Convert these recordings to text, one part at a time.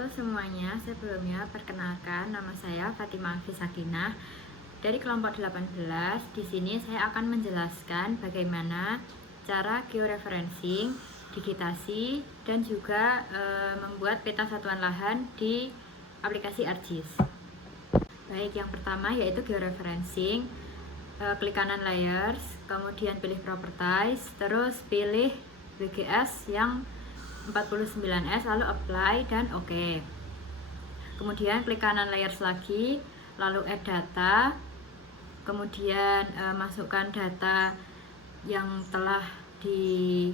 Halo semuanya, sebelumnya perkenalkan nama saya Fatimah Sakinah dari kelompok 18. Di sini saya akan menjelaskan bagaimana cara georeferencing, digitasi, dan juga membuat peta satuan lahan di aplikasi ArcGIS. Baik, yang pertama yaitu georeferencing. Klik kanan layers, kemudian pilih properties, terus pilih WGS yang 49S, lalu apply dan OK. Kemudian klik kanan layers lagi, lalu add data, kemudian masukkan data yang telah di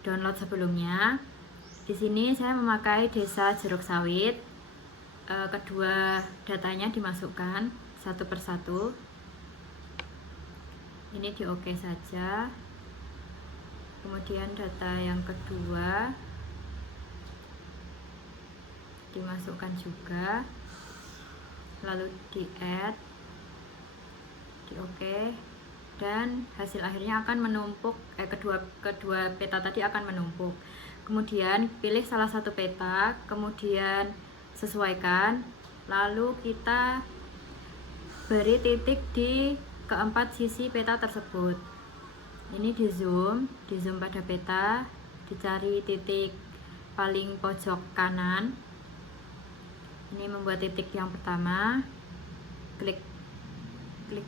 download sebelumnya. Di sini saya memakai desa Jeruk Sawit. Kedua datanya dimasukkan satu persatu. Ini di OK saja. Kemudian data yang kedua dimasukkan juga, lalu di add, di OK, dan hasil akhirnya akan menumpuk. Kedua peta tadi akan menumpuk. Kemudian pilih salah satu peta, kemudian sesuaikan, lalu kita beri titik di keempat sisi peta tersebut. Ini di zoom pada peta, dicari titik paling pojok kanan. Ini membuat titik yang pertama, klik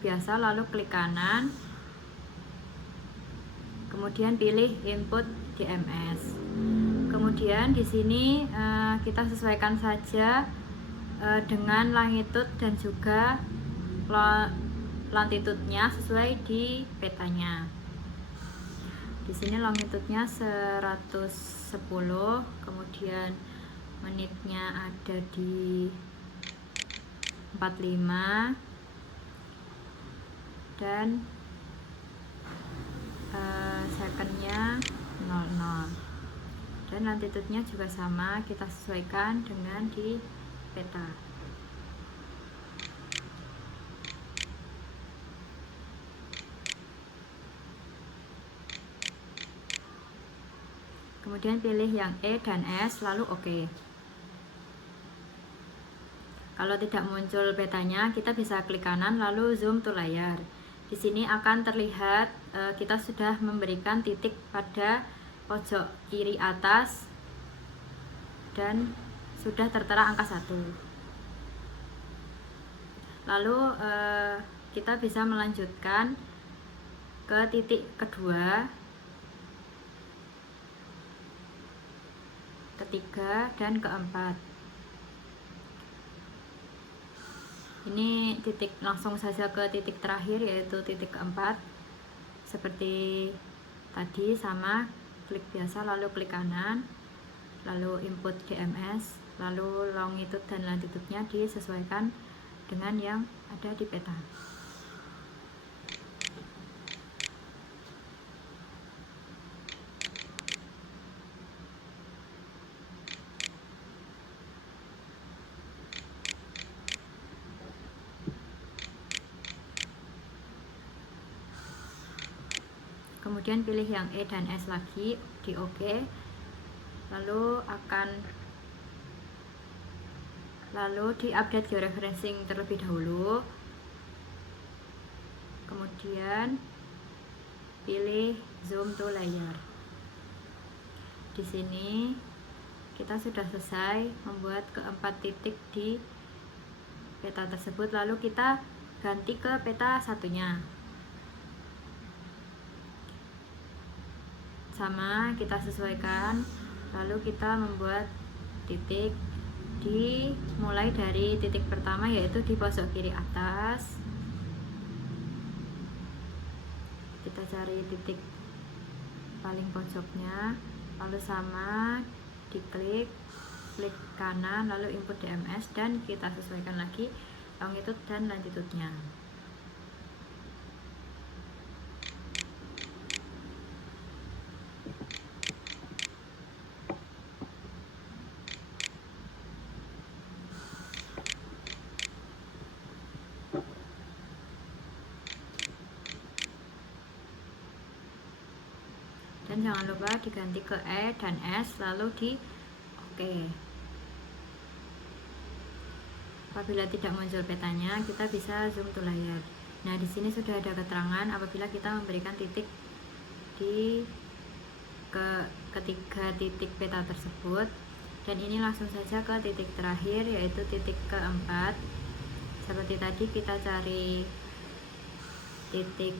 biasa, lalu klik kanan, kemudian pilih input DMS. Kemudian di sini kita sesuaikan saja dengan longitude dan juga longitude-nya sesuai di petanya. Di sini longitude-nya 110, kemudian menitnya ada di 45 dan secondnya 00, dan longitude-nya juga sama, kita sesuaikan dengan di peta. Kemudian pilih yang E dan S, lalu OK. Kalau tidak muncul petanya, kita bisa klik kanan lalu zoom to layar. Di sini akan terlihat kita sudah memberikan titik pada pojok kiri atas dan sudah tertera angka 1. Lalu kita bisa melanjutkan ke titik kedua, ketiga, dan keempat. Ini titik, langsung saja ke titik terakhir yaitu titik keempat. Seperti tadi sama, klik biasa lalu klik kanan, lalu input DMS, lalu longitude dan latitude-nya disesuaikan dengan yang ada di peta. Kemudian pilih yang E dan S lagi, di OK, lalu di update georeferencing terlebih dahulu, kemudian pilih zoom to layar. Di sini kita sudah selesai membuat keempat titik di peta tersebut, lalu kita ganti ke peta satunya. Sama, kita sesuaikan, lalu kita membuat titik mulai dari titik pertama yaitu di pojok kiri atas. Kita cari titik paling pojoknya, lalu sama, diklik, klik kanan, lalu input DMS, dan kita sesuaikan lagi longitude dan latitude-nya. Dan jangan lupa diganti ke E dan S, lalu di OK. Apabila tidak muncul petanya, kita bisa zoom to layar. Nah, di sini sudah ada keterangan apabila kita memberikan titik di ketiga titik peta tersebut, dan ini langsung saja ke titik terakhir, yaitu titik keempat. Seperti tadi, kita cari titik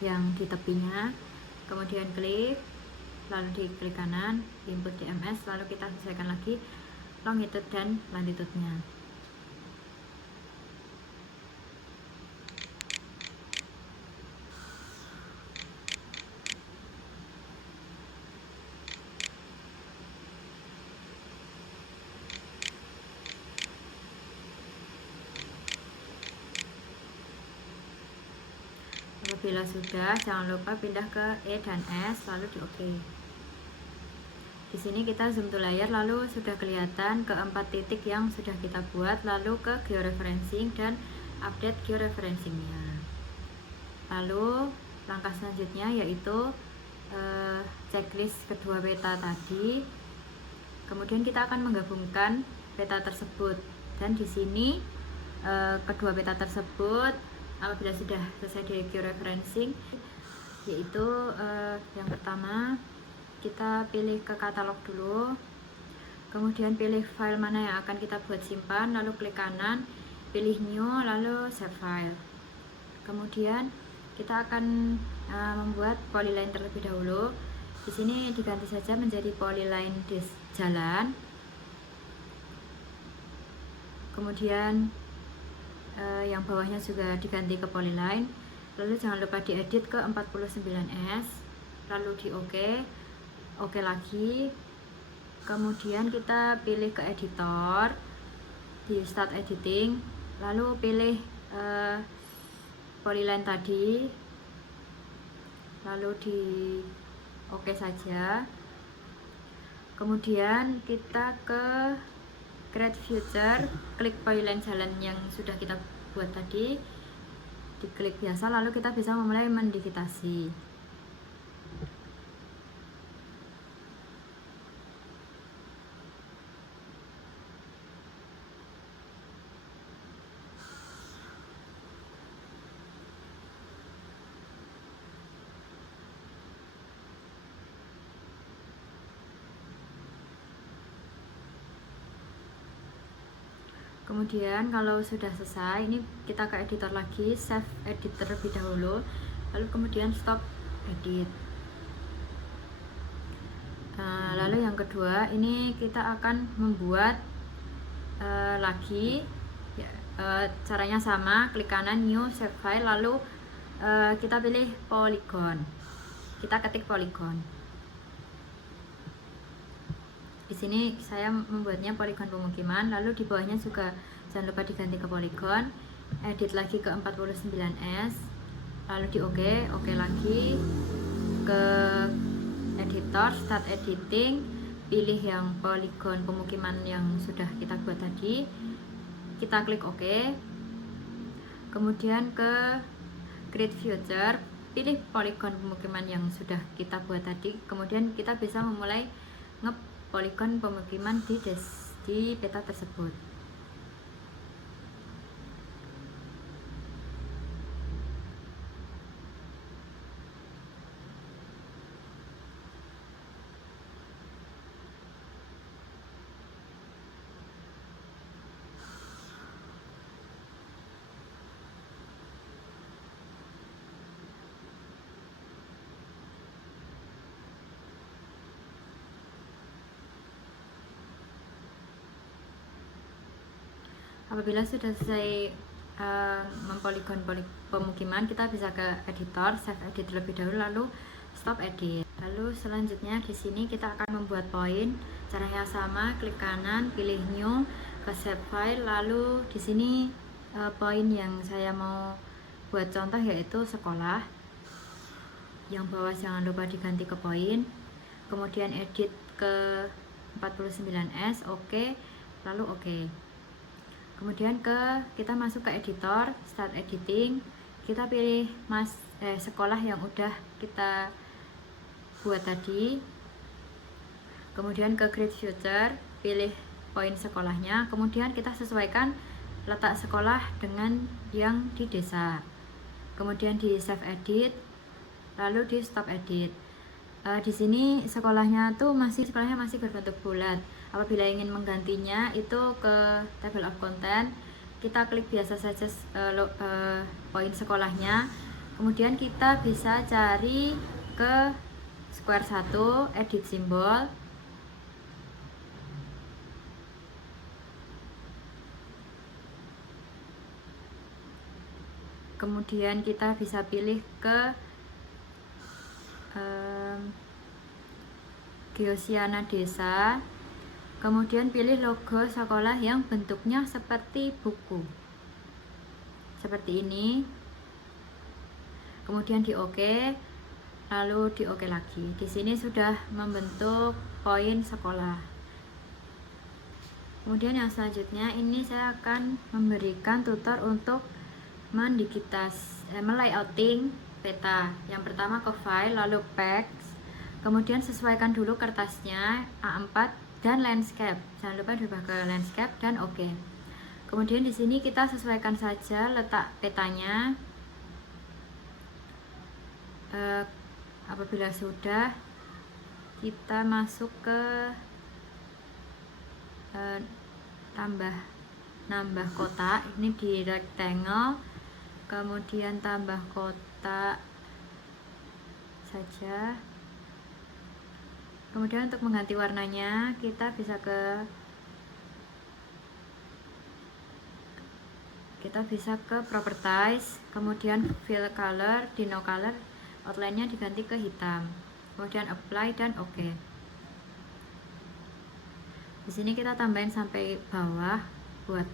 yang di tepinya, kemudian klik, lalu di klik kanan, input DMS, lalu kita sesuaikan lagi longitude dan latitude-nya. Apabila sudah, jangan lupa pindah ke E dan S, lalu di OK. Di sini kita zoom to layar, lalu sudah kelihatan keempat titik yang sudah kita buat, lalu ke georeferencing dan update georeferencingnya. Lalu langkah selanjutnya yaitu checklist kedua peta tadi. Kemudian kita akan menggabungkan peta tersebut, dan di sini kedua peta tersebut apabila sudah selesai di georeferencing, yaitu yang pertama kita pilih ke katalog dulu, kemudian pilih file mana yang akan kita buat simpan, lalu klik kanan, pilih new, lalu save file. Kemudian kita akan membuat polyline terlebih dahulu. Di sini diganti saja menjadi polyline disk jalan. Kemudian yang bawahnya juga diganti ke polyline. Lalu jangan lupa diedit ke 49S, lalu di OK. OK lagi. Kemudian kita pilih ke editor, di start editing, lalu pilih polyline tadi, lalu di OK saja. Kemudian kita ke create future, klik polyline jalan yang sudah kita buat tadi, diklik biasa, lalu kita bisa memulai mendigitasi. Kemudian kalau sudah selesai, ini kita ke editor lagi, save edit terlebih dahulu, lalu kemudian stop edit. Lalu yang kedua, ini kita akan membuat lagi ya, caranya sama, klik kanan, new, save file, lalu kita pilih polygon, kita ketik polygon. Di sini saya membuatnya poligon pemukiman, lalu di bawahnya juga jangan lupa diganti ke poligon, edit lagi ke 49S, lalu di OK, OK lagi, ke editor, start editing, pilih yang poligon pemukiman yang sudah kita buat tadi, kita klik OK. Kemudian ke create future, pilih poligon pemukiman yang sudah kita buat tadi, kemudian kita bisa memulai poligon pemukiman di peta tersebut. Apabila sudah selesai mempoligon pemukiman, kita bisa ke editor, save edit terlebih dahulu, lalu stop edit. Lalu selanjutnya di sini kita akan membuat poin. Caranya sama, klik kanan, pilih new, ke save file, lalu di sini poin yang saya mau buat contoh yaitu sekolah. Yang bawah jangan lupa diganti ke poin. Kemudian edit ke 49S, OK, lalu OK. Kemudian kita masuk ke editor, start editing, kita pilih sekolah yang udah kita buat tadi. Kemudian ke create future, pilih poin sekolahnya, kemudian kita sesuaikan letak sekolah dengan yang di desa, kemudian di save edit, lalu di stop edit. Di sini sekolahnya masih berbentuk bulat. Apabila ingin menggantinya itu ke table of content, kita klik biasa saja poin sekolahnya, kemudian kita bisa cari ke square 1, edit simbol, kemudian kita bisa pilih ke Geosiana Desa, kemudian pilih logo sekolah yang bentuknya seperti buku, seperti ini, kemudian di OK, lalu di OK lagi. Di sini sudah membentuk poin sekolah. Kemudian yang selanjutnya ini saya akan memberikan tutor untuk melayouting peta. Yang pertama ke file, lalu packs, kemudian sesuaikan dulu kertasnya A4 dan landscape. Jangan lupa dirubah ke landscape dan OK. Kemudian di sini kita sesuaikan saja letak petanya. Apabila sudah, kita masuk ke nambah kotak. Ini di rectangle, kemudian tambah kotak saja. Kemudian untuk mengganti warnanya kita bisa ke properties, kemudian fill color, di no color, outline-nya diganti ke hitam, kemudian apply dan OK. Di sini kita tambahin sampai bawah buat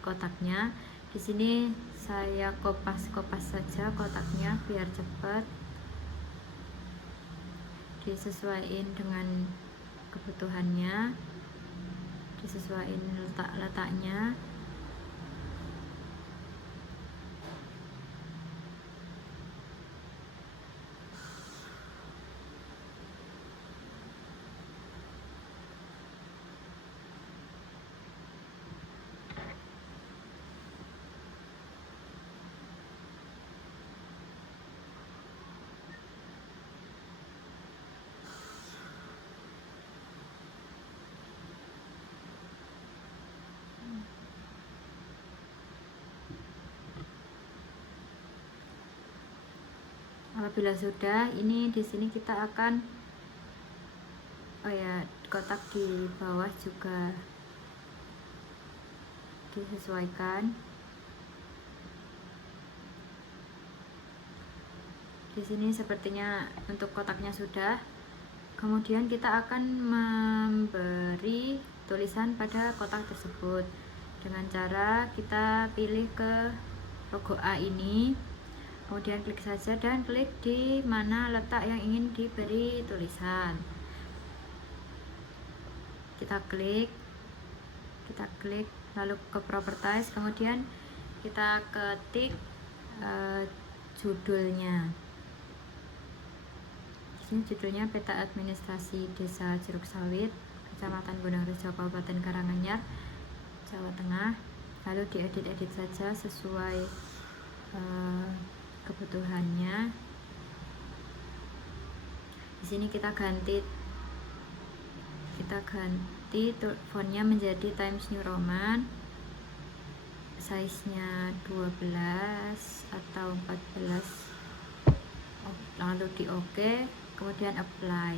kotaknya. Di sini saya kopas saja kotaknya biar cepat. Disesuaikan dengan kebutuhannya, disesuaikan letaknya. Apabila sudah, ini di sini kita akan kotak di bawah juga disesuaikan. Di sini sepertinya untuk kotaknya sudah. Kemudian kita akan memberi tulisan pada kotak tersebut dengan cara kita pilih ke logo A ini, kemudian klik saja dan klik di mana letak yang ingin diberi tulisan. Kita klik lalu ke properties, kemudian kita ketik judulnya. Di sini judulnya Peta Administrasi Desa Jeruk Sawit, Kecamatan Gunungrejo, Kabupaten Karanganyar, Jawa Tengah. Lalu diedit saja sesuai kebutuhannya. Di sini kita ganti fontnya menjadi Times New Roman, size-nya 12 atau 14, lalu di OK, kemudian apply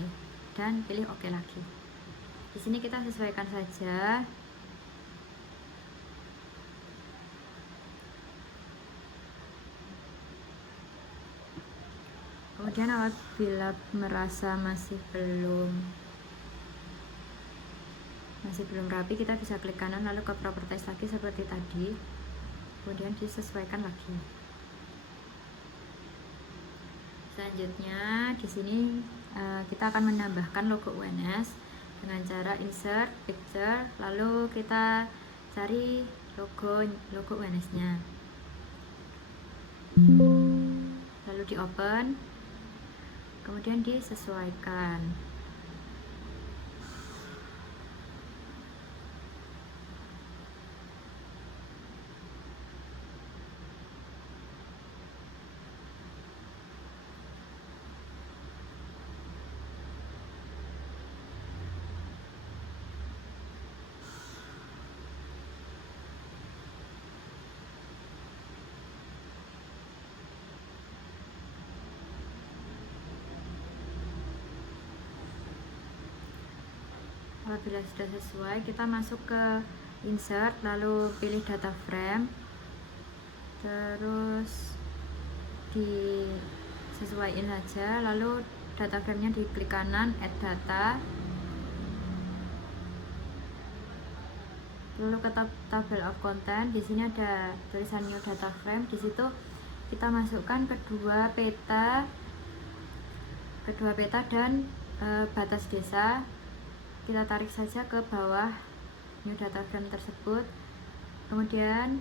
dan pilih OK lagi. Di sini kita sesuaikan saja. Kemudian apabila merasa masih belum rapi, kita bisa klik kanan lalu ke properties lagi seperti tadi, kemudian disesuaikan lagi. Selanjutnya di sini kita akan menambahkan logo UNS dengan cara insert picture, lalu kita cari logo UNS-nya, lalu di open, kemudian disesuaikan. Apabila sudah sesuai, kita masuk ke insert, lalu pilih data frame, terus disesuaikan aja, lalu data frame-nya diklik kanan, add data, lalu ke table of content. Di sini ada tulisan new data frame. Di situ kita masukkan kedua peta dan batas desa. Kita tarik saja ke bawah new data frame tersebut. Kemudian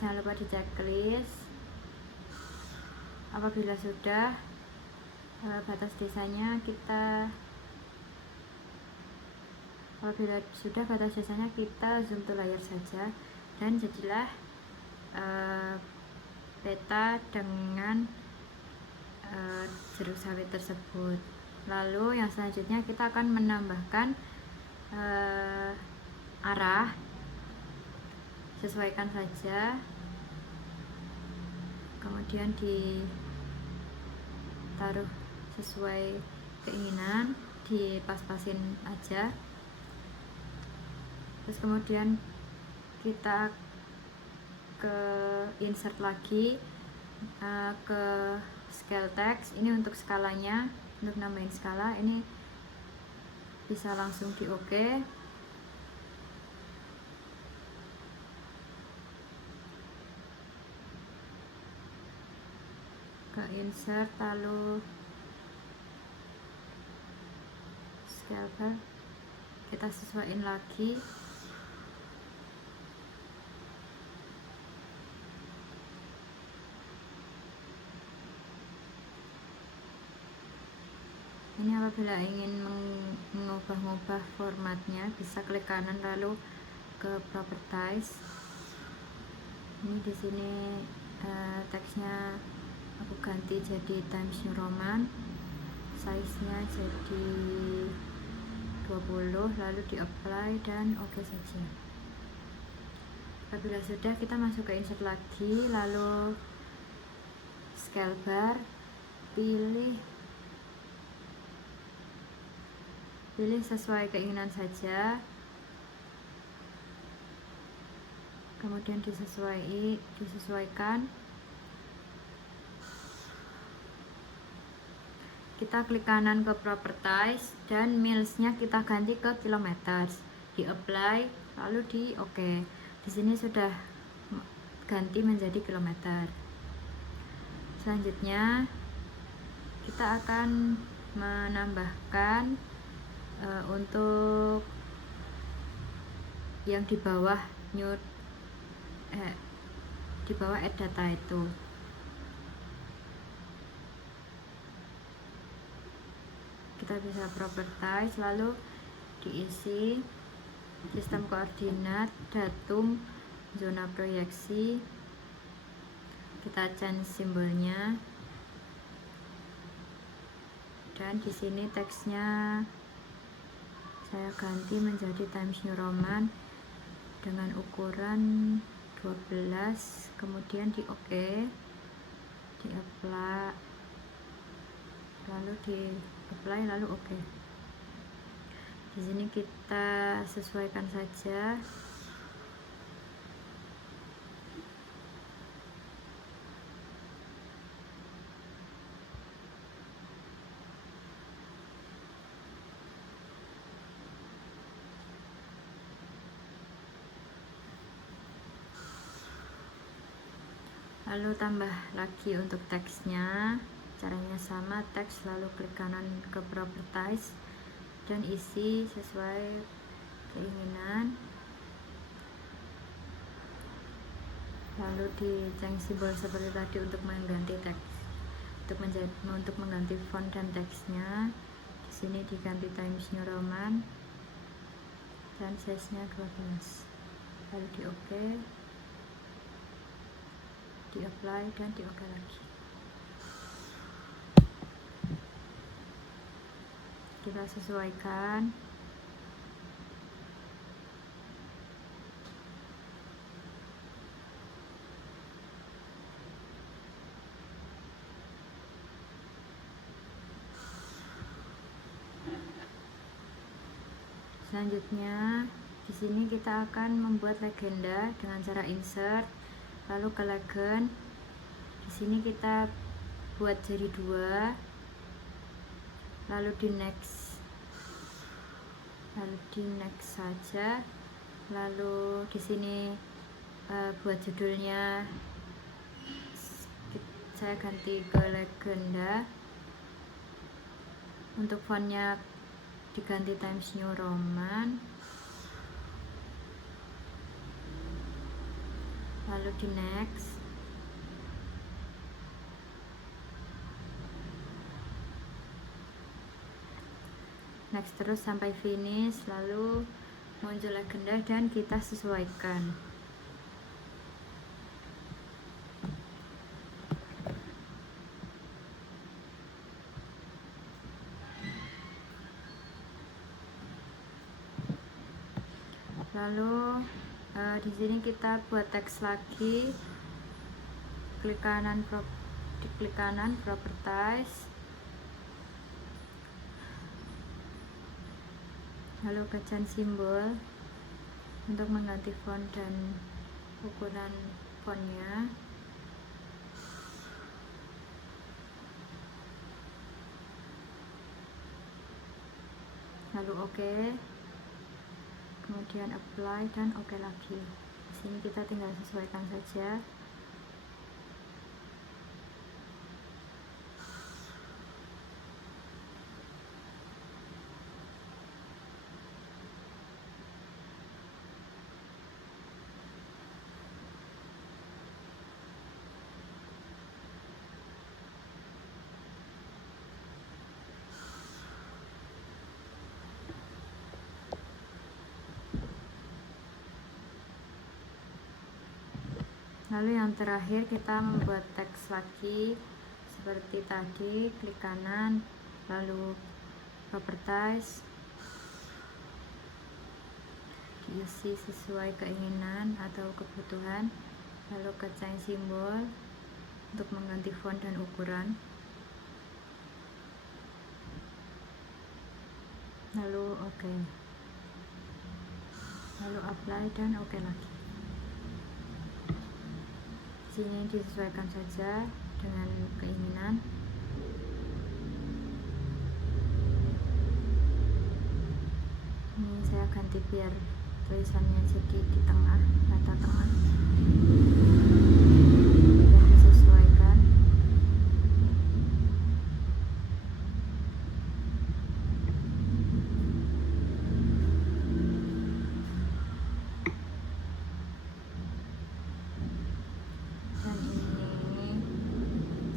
jangan lupa di checklist. Apabila sudah batas desanya kita zoom to layer saja, dan jadilah peta dengan jeruk sawit tersebut. Lalu yang selanjutnya kita akan menambahkan arah, sesuaikan saja, kemudian ditaruh sesuai keinginan, dipas-pasin aja. Terus kemudian kita ke insert lagi, ke scale text. Ini untuk skalanya, untuk nambahin skala. Ini bisa langsung di OK. Ke insert, lalu scale bar, kita sesuaiin lagi. Ini apabila ingin mengubah-ubah formatnya, bisa klik kanan lalu ke properties. Ini di sini teksnya aku ganti jadi Times New Roman, size-nya jadi 20, lalu di apply dan OK saja. Apabila sudah, kita masuk ke insert lagi, lalu scale bar, pilih sesuai keinginan saja, kemudian disesuaikan. Kita klik kanan ke properties dan milesnya kita ganti ke kilometers, di apply lalu di OK. Di sini sudah ganti menjadi kilometer. Selanjutnya kita akan menambahkan untuk yang di bawah add data itu. Kita bisa properties, lalu diisi sistem koordinat, datum, zona proyeksi. Kita change simbolnya, dan di sini teksnya saya ganti menjadi Times New Roman dengan ukuran 12, kemudian di OK, di apply, lalu OK. Di sini kita sesuaikan saja. Lalu tambah lagi untuk teksnya. Caranya sama, teks lalu klik kanan ke properties dan isi sesuai keinginan. Lalu diceng simbol seperti tadi untuk mengganti teks, untuk mengganti font dan teksnya. Di sini diganti Times New Roman dan size-nya 12. Lalu di OK, di apply dan di OK lagi. Kita sesuaikan. Selanjutnya di sini kita akan membuat legenda dengan cara insert, lalu ke legend. Di sini kita buat jari 2, lalu di next saja. Lalu di sini buat judulnya saya ganti ke legenda. Untuk fontnya diganti Times New Roman, lalu di next. Terus sampai finish, lalu muncul legenda dan kita sesuaikan. Lalu di sini kita buat teks lagi. Klik kanan properties, lalu ke change simbol untuk mengganti font dan ukuran fontnya. Lalu oke, kemudian apply dan oke lagi. Di sini kita tinggal sesuaikan saja. Lalu yang terakhir kita membuat teks lagi seperti tadi. Klik kanan, lalu properties, diisi sesuai keinginan atau kebutuhan, lalu ke change simbol untuk mengganti font dan ukuran, lalu oke, lalu apply dan oke lagi. Sini disesuaikan saja dengan keinginan. Ini saya ganti biar tulisannya jadi di tengah, rata tengah. Sudah disesuaikan.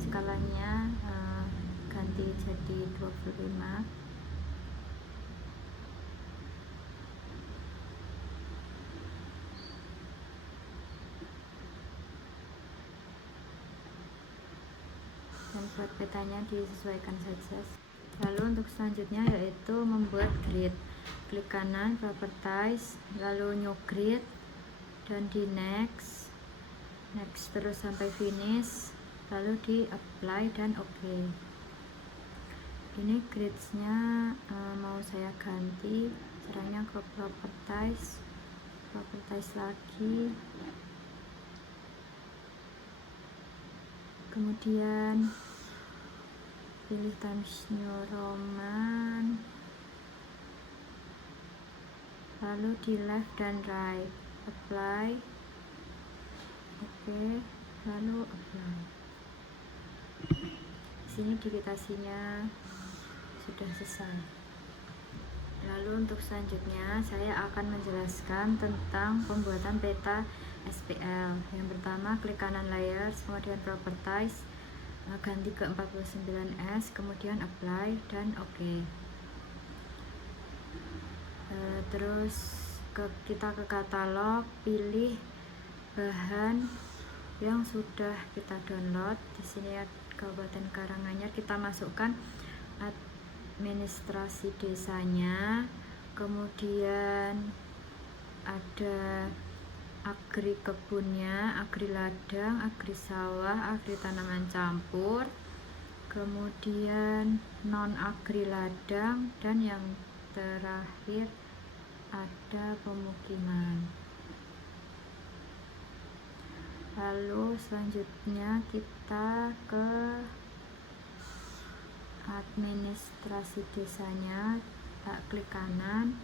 Skalanya ganti jadi 25. Dan buat petanya disesuaikan saja. Lalu untuk selanjutnya yaitu membuat grid. Klik kanan properties, lalu new grid dan di next terus sampai finish, lalu di apply dan oke. Ini gridsnya mau saya ganti, caranya ke properties lagi, kemudian pilih Times New Roman, lalu di left dan right, apply, oke, lalu apply. Sini digitasinya sudah selesai. Lalu untuk selanjutnya saya akan menjelaskan tentang pembuatan peta SPL. Yang pertama, klik kanan layers, kemudian properties, ganti ke 49S, kemudian apply dan oke. Terus kita ke katalog, pilih bahan yang sudah kita download. Di sini ya Kabupaten Karanganyar, kita masukkan administrasi desanya, kemudian ada agri kebunnya, agri ladang, agri sawah, agri tanaman campur, kemudian non agri ladang, dan yang terakhir ada pemukiman. Lalu selanjutnya kita ke administrasi desanya, klik kanan,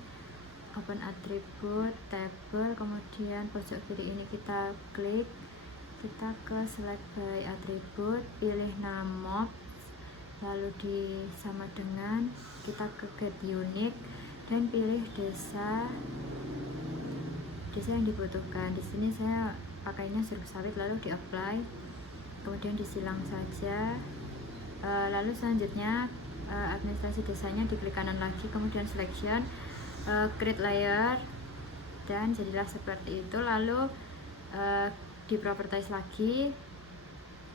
open attribute, table, kemudian pojok kiri ini kita klik, kita ke select by attribute, pilih nama, lalu sama dengan, kita ke get unique dan pilih desa yang dibutuhkan. Di sini saya pakainya jeruk sawit, lalu di apply, kemudian disilang saja. Lalu selanjutnya administrasi desanya diklik kanan lagi, kemudian selection, create layer, dan jadilah seperti itu. Lalu di properties lagi,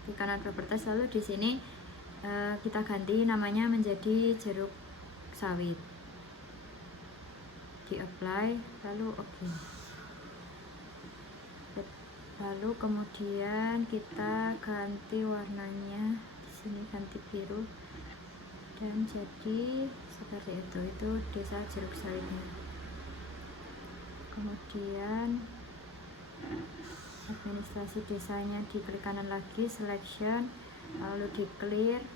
di kanan properties, lalu di sini kita ganti namanya menjadi jeruk sawit, di apply, lalu oke. Lalu kemudian kita ganti warnanya, di sini ganti biru, dan jadi seperti itu desa jeruk sawitnya. Kemudian administrasi desanya diklik kanan lagi, selection, lalu di clear,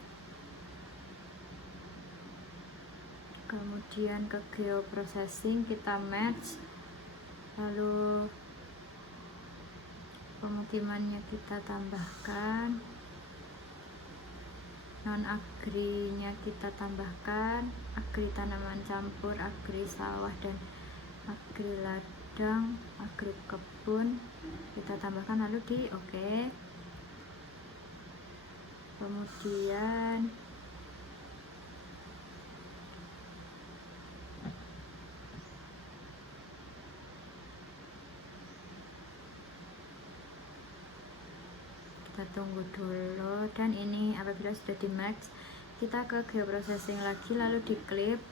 kemudian ke geoprocessing kita match, lalu pemukimannya kita tambahkan, non agrinya kita tambahkan, agri tanaman campur, agri sawah, dan agri ladang, agri kebun kita tambahkan, lalu di oke. Kemudian kita tunggu dulu, dan ini apabila sudah di match kita ke geoprocessing lagi, lalu di clip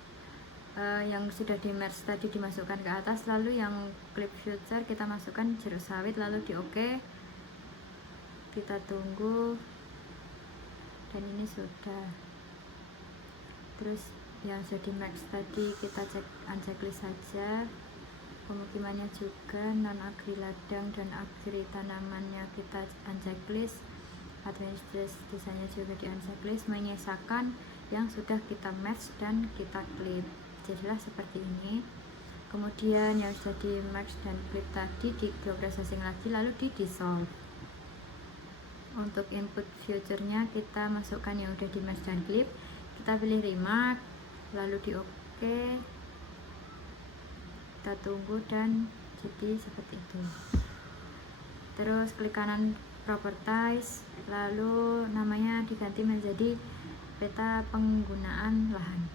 yang sudah di match tadi dimasukkan ke atas, lalu yang clip future kita masukkan jeruk sawit, lalu di oke. Kita tunggu, dan ini sudah. Terus yang sudah di match tadi kita cek unchecklist saja, pemukimannya juga, non agri ladang dan agri tanamannya kita unchecklist, administrasi desanya juga di unchecklist, menyisakan yang sudah kita match dan kita klik, jadilah seperti ini. Kemudian yang sudah di match dan klik tadi di geoprocessing lagi, lalu di dissolve. Untuk input future-nya kita masukkan yang sudah di match dan klik, kita pilih remark, lalu di oke. Kita tunggu, dan jadi seperti itu. Terus klik kanan properties, lalu namanya diganti menjadi peta penggunaan lahan.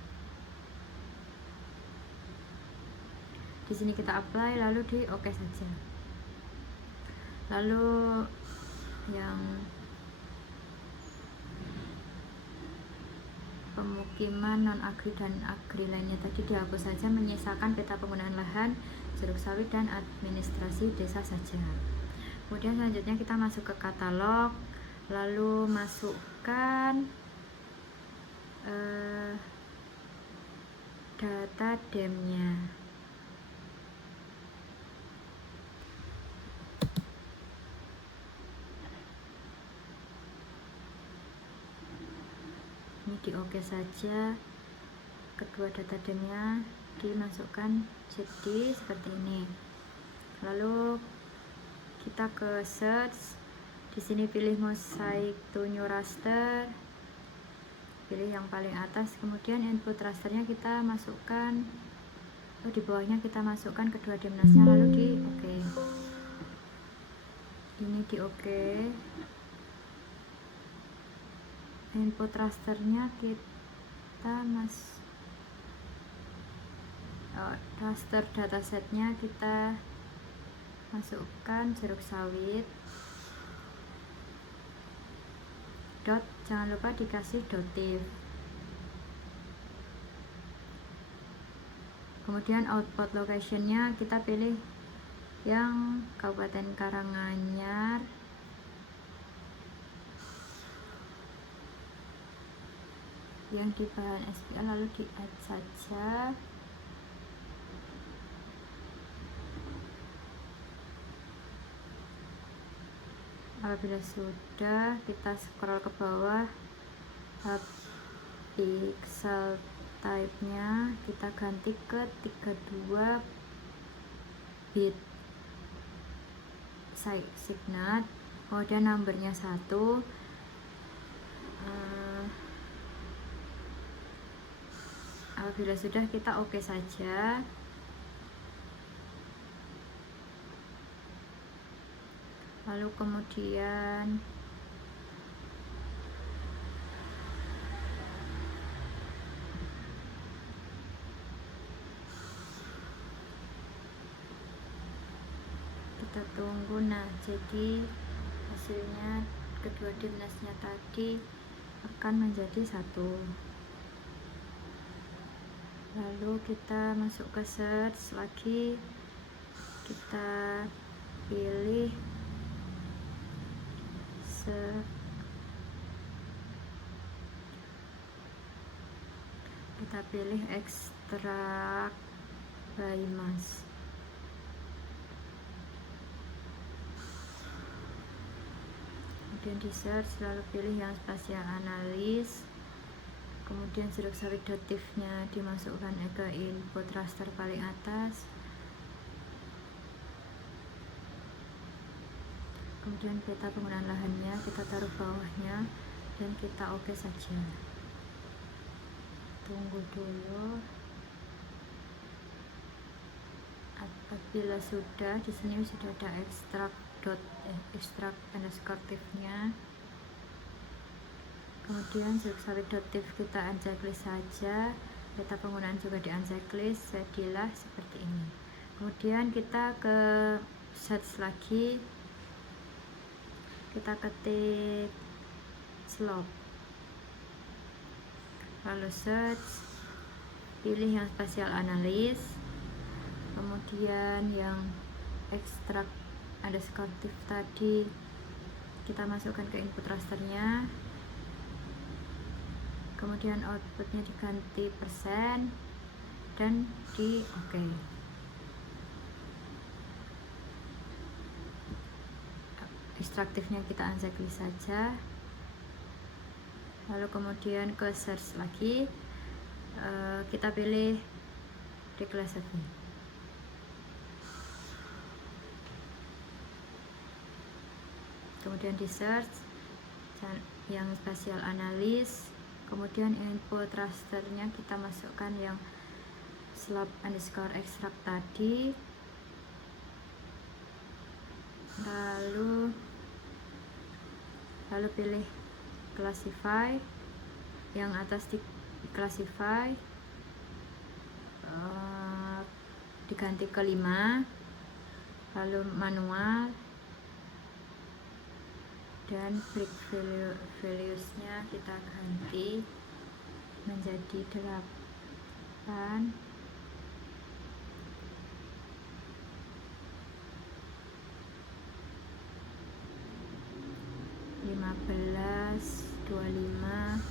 Di sini kita apply, lalu di oke saja. Lalu yang pemukiman non agri dan agri lainnya tadi dihapus saja, menyisakan peta penggunaan lahan, jeruk sawit, dan administrasi desa saja. Kemudian selanjutnya kita masuk ke katalog, lalu masukkan data DEM-nya. Ini di oke saja, kedua data DEM-nya dimasukkan jadi seperti ini. Lalu kita ke search, di sini pilih mosaic to new raster, pilih yang paling atas, kemudian input rasternya kita masukkan, di bawahnya kita masukkan kedua DEM-nasnya, lalu di oke. Ini di oke. Input rasternya kita raster datasetnya kita masukkan jeruk sawit, dot, jangan lupa dikasih dotif. Kemudian output locationnya kita pilih yang Kabupaten Karanganyar, yang di bahan SPL, lalu di add saja. Apabila sudah, kita scroll ke bawah, pixel type-nya kita ganti ke 32 bit signet, kemudian numbernya 1. Apabila sudah, kita oke saja. Lalu kemudian kita tunggu. Nah, jadi hasilnya kedua dinasnya tadi akan menjadi 1. Lalu kita masuk ke search lagi, kita pilih ekstrak biomass. Kemudian di search, lalu pilih yang spatial analis, kemudian struktur datifnya dimasukkan ke input raster paling atas, kemudian peta penggunaan lahannya kita taruh bawahnya, dan kita oke saja. Tunggu dulu. Apabila sudah, di sini sudah ada extract underscore div-nya. Kemudian struktur datif kita unchecklist saja, peta penggunaan juga di unchecklist, jadilah seperti ini. Kemudian kita ke search lagi, kita ketik slope, lalu search, pilih yang spatial analis, kemudian yang ekstrak underscore div tadi kita masukkan ke input rasternya, kemudian outputnya diganti persen dan di oke. Ekstraktifnya kita unchecklist saja, lalu kemudian ke search lagi, kita pilih declassified, kemudian di search yang spatial analis, kemudian input rasternya kita masukkan yang slab underscore extract tadi, lalu pilih classify, yang atas di classify diganti ke 5, lalu manual, dan break values-nya kita ganti menjadi 8, belas, 25,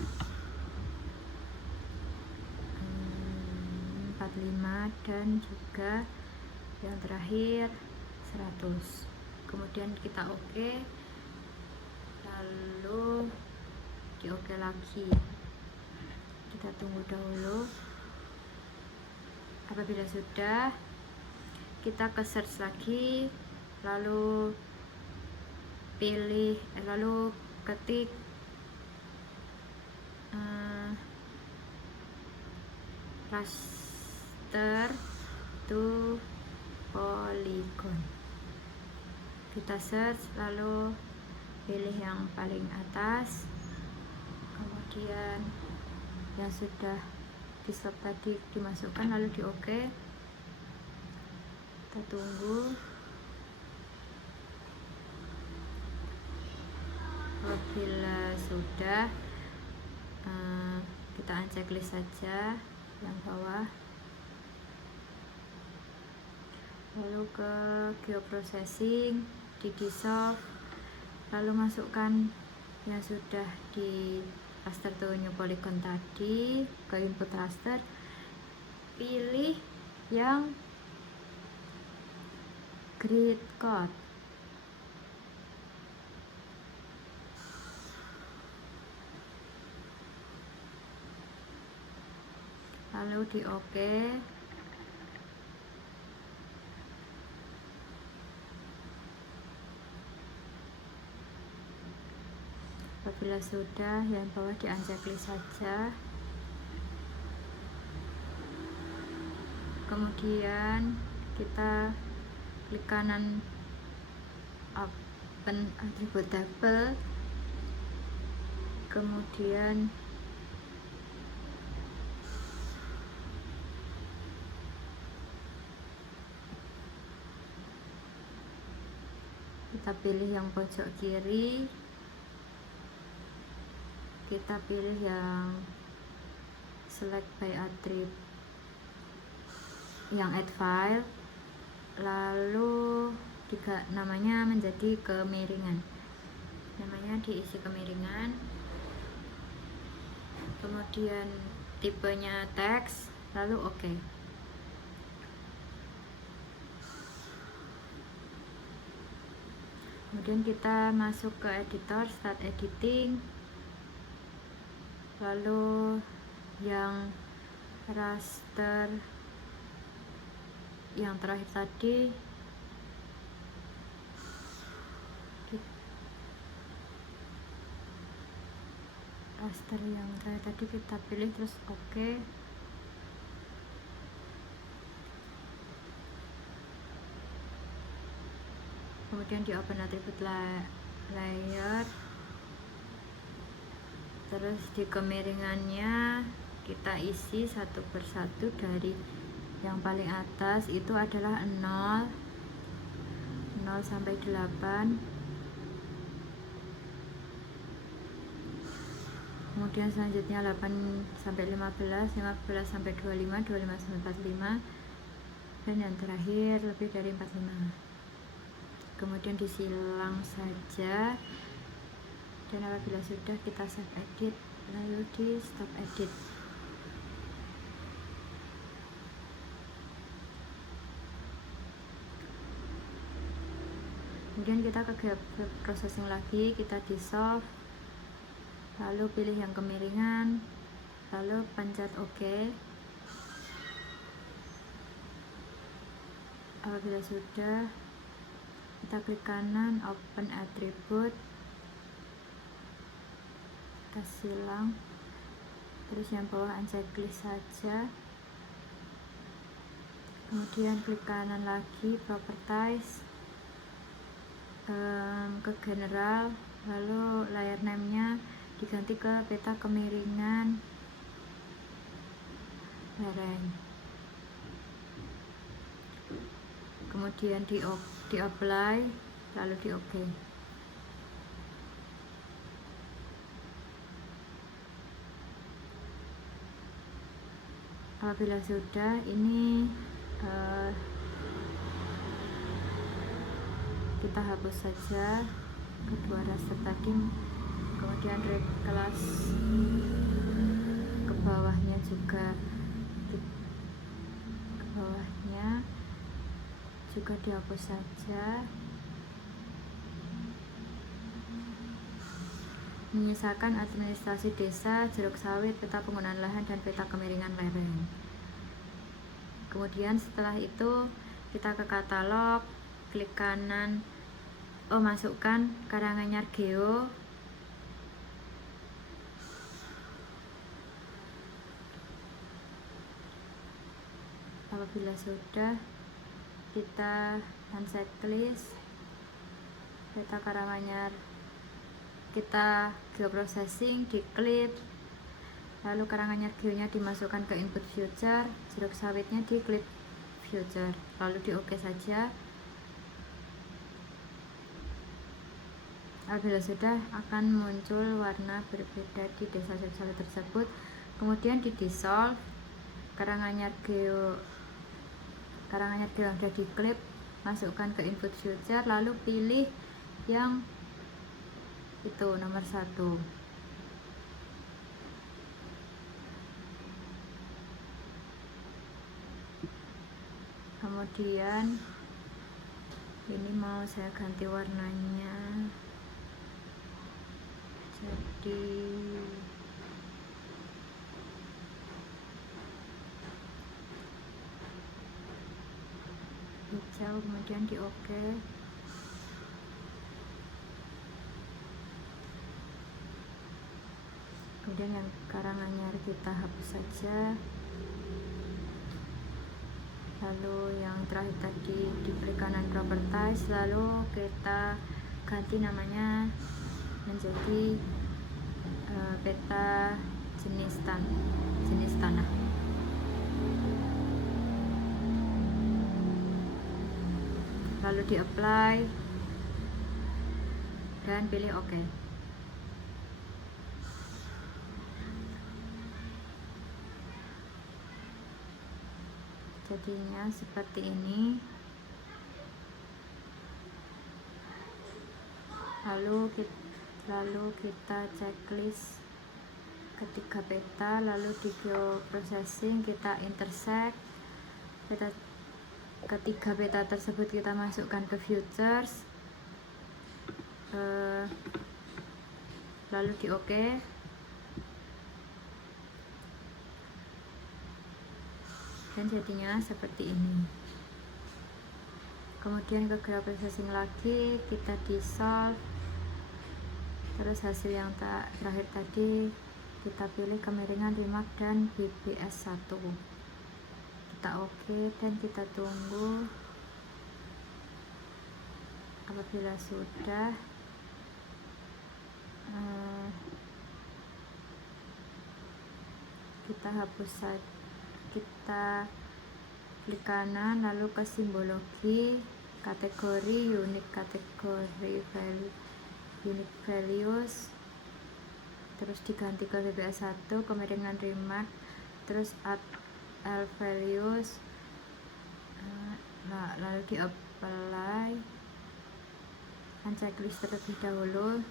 45, dan juga yang terakhir 100. Kemudian kita oke, lalu di oke lagi. Kita tunggu dahulu. Apabila sudah, kita ke search lagi, lalu pilih lalu ketik raster to polygon. Kita search, lalu pilih yang paling atas, kemudian yang sudah di slot tadi dimasukkan, lalu di oke. Kita tunggu. Apabila sudah, kita unchecklist saja yang bawah, lalu ke geoprocessing, di dissolve, lalu masukkan yang sudah di raster to new polygon tadi ke input raster, pilih yang grid code, lalu di oke. Apabila sudah, yang bawah di unchecklist saja. Kemudian kita klik kanan open attribute table, kemudian kita pilih yang pojok kiri, kita pilih yang select by attribute, yang add file, lalu namanya menjadi kemiringan, namanya diisi kemiringan, kemudian tipenya teks, lalu oke. Kemudian kita masuk ke editor, start editing, lalu yang raster yang terakhir tadi kita pilih, terus oke. Kemudian di open attribute layer, terus di kemiringannya kita isi satu persatu. Dari yang paling atas itu adalah 0 sampai 8, kemudian selanjutnya 8 sampai 15, 15 sampai 25, 25 sampai 45, dan yang terakhir lebih dari 45. Kemudian disilang saja, dan apabila sudah kita save edit, lalu di stop edit. Kemudian kita ke graphic processing lagi, kita dissolve, lalu pilih yang kemiringan, lalu pencet OK. Apabila sudah, kita klik kanan open attribute, kita silang, terus yang bawah unchecklist saja, kemudian klik kanan lagi properties, ke general, lalu layer name nya diganti ke peta kemiringan lereng, kemudian di apply, lalu di OK. Apabila sudah, ini kita hapus saja kedua raster tadi, kemudian drag kelas ke bawahnya juga, dihapus saja. Menyisakan administrasi desa, jeruk sawit, peta penggunaan lahan, dan peta kemiringan lereng. Kemudian setelah itu kita ke katalog, klik kanan, masukkan Karanganyar Geo, apabila sudah kita unchecklist peta Karanganyar, kita geoprocessing, diklik, lalu Karanganyar Geo-nya dimasukkan ke input future, jeruk sawitnya diklik future, lalu di OK saja. Apabila sudah, akan muncul warna berbeda di desa jeruk sawit tersebut. Kemudian di dissolve, Karanganyar Geo yang sudah diklik, masukkan ke input future, lalu pilih yang itu nomor 1. Kemudian ini mau saya ganti warnanya jadi hijau, kemudian di oke. Kemudian yang karangannya kita hapus saja. Lalu yang terakhir tadi di klik kanan properties, lalu kita ganti namanya menjadi peta jenis tanah. Lalu di apply dan pilih OK. Jadinya seperti ini. Lalu kita checklist ketiga peta, lalu di geoprocessing kita intersect ketiga peta tersebut, kita masukkan ke futures, lalu di OK. Dan jadinya seperti ini. Kemudian ke geoprocessing lagi, kita di solve, terus hasil yang terakhir tadi kita pilih kemiringan remark dan BBS 1, kita OK dan kita tunggu. Apabila sudah, kita hapus saja, kita klik kanan lalu ke simbologi, kategori unique, kategori value, unique values, terus diganti ke BBS 1, kemiringan remark, terus add L values, lalu di apply dan checklist terlebih dahulu.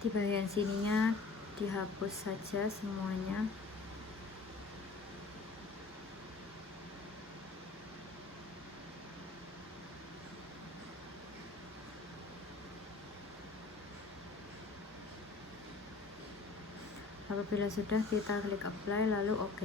Di bagian sininya dihapus saja semuanya. Apabila sudah, kita klik apply lalu OK.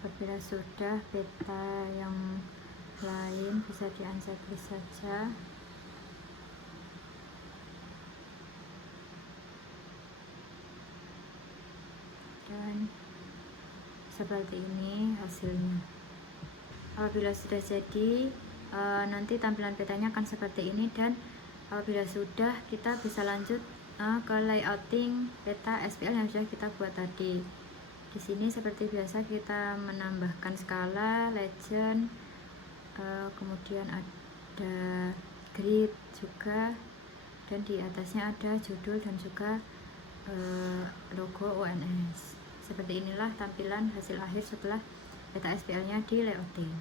Apabila sudah, peta yang lain bisa di-unchecklist saja. Dan seperti ini hasilnya. Apabila sudah jadi, nanti tampilan petanya akan seperti ini. Dan apabila sudah, kita bisa lanjut ke layouting peta SPL yang sudah kita buat tadi. Di sini seperti biasa kita menambahkan skala, legend, kemudian ada grid juga, dan di atasnya ada judul dan juga logo ONS. Seperti inilah tampilan hasil akhir setelah peta SPL nya di layouting.